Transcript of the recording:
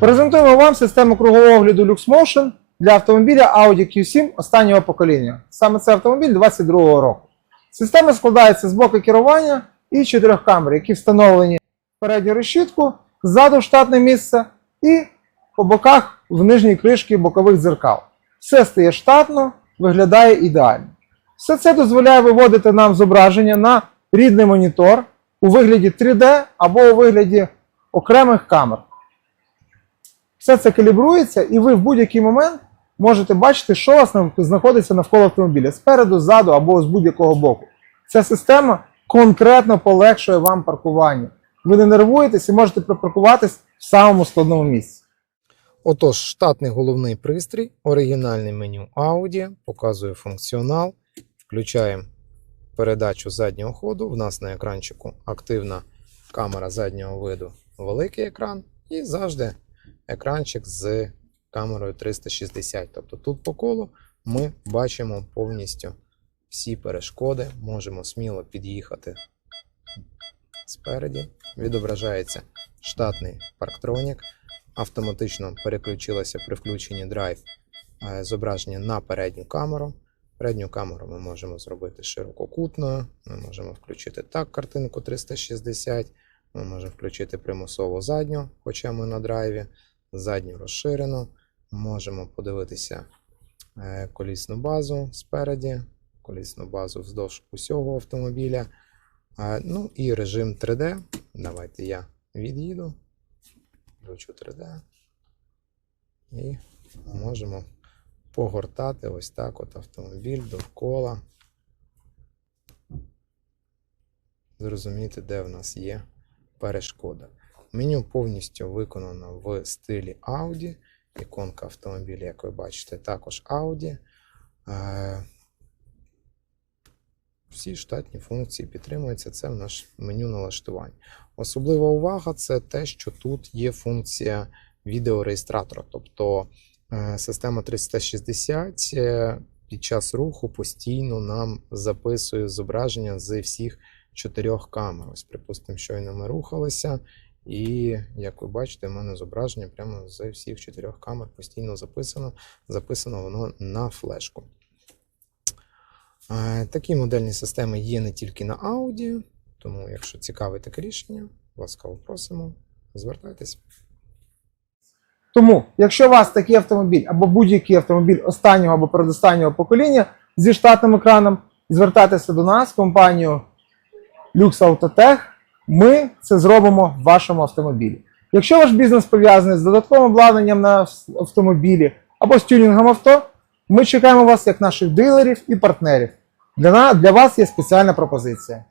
Презентуємо вам систему кругового огляду LuxMotion для автомобіля Audi Q7 останнього покоління. Саме це автомобіль 2022 року. Система складається з блоку керування і чотирьох камер, які встановлені в передню решітку, ззаду в штатне місце і по боках в нижній кришці бокових дзеркал. Все стає штатно, виглядає ідеально. Все це дозволяє виводити нам зображення на рідний монітор у вигляді 3D або у вигляді окремих камер. Все це калібрується, і ви в будь-який момент можете бачити, що у вас знаходиться навколо автомобіля спереду, ззаду або з будь-якого боку. Ця система конкретно полегшує вам паркування. Ви не нервуєтесь і можете припаркуватись в самому складному місці. Отож, штатний головний пристрій, оригінальне меню Audi, показує функціонал. Включаємо передачу заднього ходу. В нас на екранчику активна камера заднього виду, великий екран, і завжди екранчик з камерою 360. Тобто тут по колу ми бачимо повністю всі перешкоди, можемо сміло під'їхати спереді. Відображається штатний парктронік автоматично переключилося при включенні драйв е, зображення на передню камеру. Передню камеру ми можемо зробити ширококутною, ми можемо включити так картинку 360, ми можемо включити примусово задню, хоча ми на драйві, задню розширену. Можемо подивитися е, колісну базу спереді, колісну базу вздовж усього автомобіля. Е, Ну і режим 3D. Давайте я від'їду. Включу 3D. І можемо погортати ось так от автомобіль довкола. Зрозуміти, де в нас є перешкода. Меню повністю виконано в стилі Audi. Іконка автомобіля, як ви бачите, також Audi. Е, Всі штатні функції підтримуються. Це в наш меню налаштувань. Особлива увага це те, що тут є функція відеореєстратора, тобто е, система 360 е, під час руху постійно нам записує зображення з всіх чотирьох камер. Ось, припустимо, щойно ми рухалися, і як ви бачите, в мене зображення прямо з всіх чотирьох камер постійно записано. Записано воно на флешку. Е, Такі модельні системи є не тільки на Audi, тому, якщо цікаве таке рішення, ласкаво просимо, звертайтесь. Тому, якщо у вас такий автомобіль або будь-який автомобіль останнього або передостаннього покоління зі штатним екраном, звертайтеся до нас, компанію Lux Autotech, ми це зробимо в вашому автомобілі. Якщо ваш бізнес пов'язаний з додатковим обладнанням на автомобілі або з тюнінгом авто, ми чекаємо вас як наших дилерів і партнерів. Для, для вас є спеціальна пропозиція.